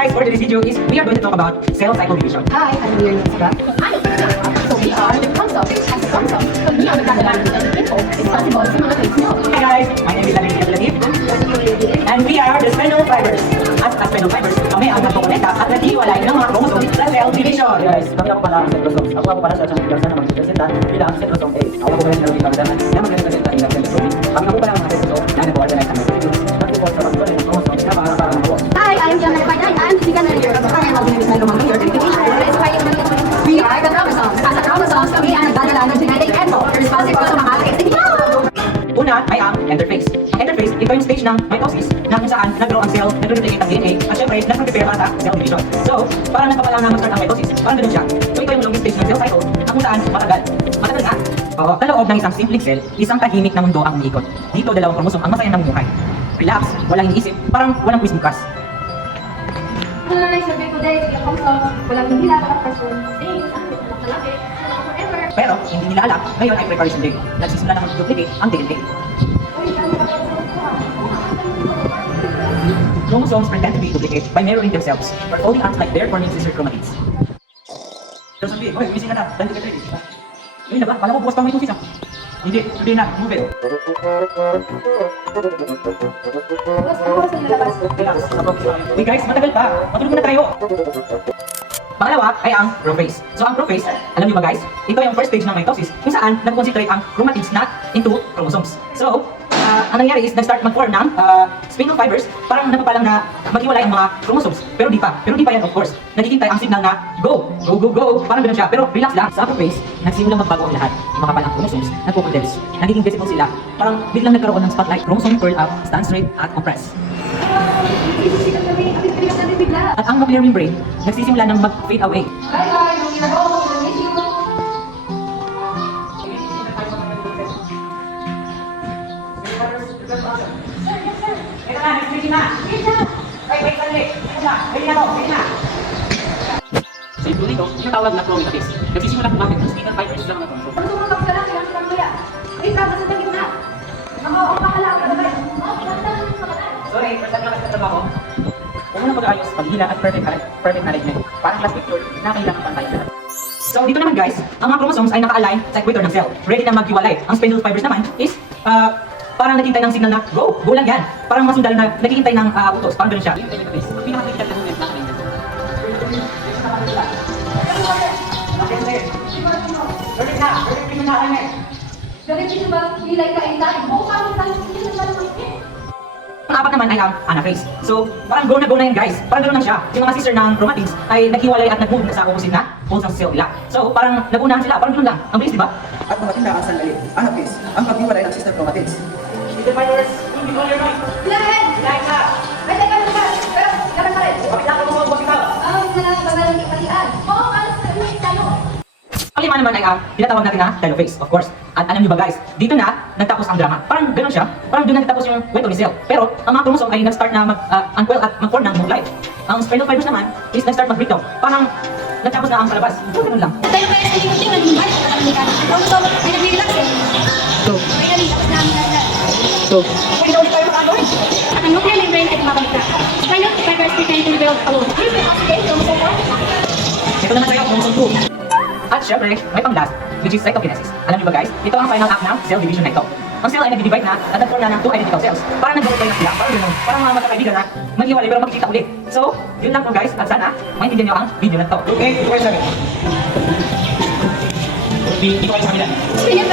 guys, for today's video is we are going to talk about cell cycle division. Hi, I'm Miriam Sagat. So we are the concept as concept. So we are the catalog and info is possible sa mga kids nyo. Hi guys, my name is Alvin Abdulatif and we are the spindle fibers. At spindle fibers, kami ang nagkukonekta at naghiwalay ng mga chromosome sa cell division. Guys, kami ako pala ang centrosomes. Ako pala siya siyang bigyan na magrepresenta bilang centrosome A. Ako po pala siya ng pagdaman na magrepresenta bilang centrosome B. Kami ako pala ang mga centrosome na nag-organize ang molecules. Nag-report sa pagkuhan ng chromosomes na para ng boss. Hi, I'm John Nagpayan. I'm Sigan na rin. I'm Alvin Ismail Romano, your education. We are the chromosomes. As a chromosomes, kami ang nagdadala ng genetic info responsible sa mga kids. Una ay ang interphase. Ang interphase, ito yung stage ng mitosis na kung saan nag-grow ang cell, nag-replicate ang DNA, at syempre, nag-prepare para sa cell division. So, parang nagpapalang na mag-start ang mitosis, parang ganun siya. So, ito yung longest stage ng cell cycle na kung saan matagal. Matagal nga. Oo, sa loob ng isang simpleng cell, isang tahimik na mundo ang umiikot. Dito, dalawang chromosome ang masayang namumuhay. Relax, walang iniisip, parang walang quiz bukas. Ano na lang sabi ko dahil yung chromosome, walang hihila, walang person. Forever. Pero, hindi nila alam, ngayon ay preparation day. Nagsisimula na mag-duplicate ang DNA. Chromosomes pretend to be duplicate by mirroring themselves, or folding arms like their forming sister chromatids. So sabi, oy, missing ka na, dahil ka ready. Yun na ba? Kala ko bukas pa may tusis ah. Hindi, today na, move it. Hey guys, matagal pa. Matulog muna tayo. Pangalawa ay ang prophase. So ang prophase, alam niyo ba guys, ito yung first stage ng mitosis kung saan nag-concentrate ang chromatids na into chromosomes. So, ang nangyari is nag-start mag-form ng spindle fibers, parang napapalang na maghiwalay ang mga chromosomes. Pero di pa yan of course. Nagkikintay ang signal na go, go, go, go, parang gano'n siya. Pero relax lang. Sa prophase, nagsimulang magbago ang lahat. Yung mga palang chromosomes, nagpo-condense. Nagiging visible sila. Parang biglang nagkaroon ng spotlight. Chromosome curl up, stand straight, at compress. At ang nuclear membrane, nagsisimula ng mag-fade away. Bye-bye! Yung ginagawa ko, miss you! Ito na, ready na! Wait, sandali! Ito na, ready na to, ready na! Sa ito nito, tinatawag na chromatophase. Nagsisimula kumapit ng spindle fibers sa mga chromosome. Kung sumunod ka lang, kailangan ka lang kuya. Wait, tapos sa gitna. Ang bahala ka na ba? Sorry, first time lang kasi sa trabaho. Kung unang pag-aayos, paghila at perfect management. Parang last picture na kailangan pantayin lahat. So dito naman guys, ang mga chromosomes ay naka-align sa equator ng cell. Ready na maghiwalay. Ang spindle fibers naman is parang naghihintay ng signal na go, go lang yan. Parang masundalo na naghihintay ng utos, parang ganun siya. Yung interphase, ang pinaka-critical na movement na kailangan. Ready na. Ganit sino ba? Hilay ka intay. Oo, parang tayo. Ang apat naman ay ang anaphase. So, parang go na yan guys. Parang gano'n lang siya. Yung mga sister ng chromatids ay naghiwalay at nag-move na sa opposite na poles ng cell nila. So, parang nagunahan sila. Parang gano'n lang. Ang bilis, di ba? At mga tindakan sandali, anaphase, ang paghiwalay ng sister chromatids. Sister fibers, hindi ko your noise. Hilahin! Like na. Ay, teka, teka. Pero, ganun pa rin. Kapit lang kung mo ikaw. Salamat ba ba ng ipalian? Oo, alas na ulit tayo. Ang lima naman ay ang tinatawag natin na telophase, of course. At alam niyo ba guys, dito na nagtapos ang drama. Parang gano'n siya. Parang doon na nagtapos yung kwento ni cell. Pero ang mga chromosome ay nag-start na mag-uncoil at mag-form ng nuclei. Ang spindle fibers naman is nag-start mag-breakdown. Parang nagtapos na ang palabas. So, gano'n lang. Tayo kaya sa yung ting nag-invite sa Amerika. So, may nag-relax eh. So, Finally, tapos namin na. pwede na ulit tayo mag-uncoil. At ang nuclear membrane ay kumakalikta. Spinal fibers pretend to develop alone. Ito naman tayo, chromosome 2. At syempre, may pang-last, which is cytokinesis. Alam niyo ba guys, ito ang final act ng cell division na ito. Ang cell ay nag-divide na at nag-form na ng two identical cells. Parang nag-multiply na sila, parang gano'n. Parang mga magkakaibigan na maghiwalay pero magkikita ulit. So, yun lang po guys, at sana maintindihan niyo ang video na ito. Okay, ito kayo sa amin. Dito kayo sa kanila. Spinal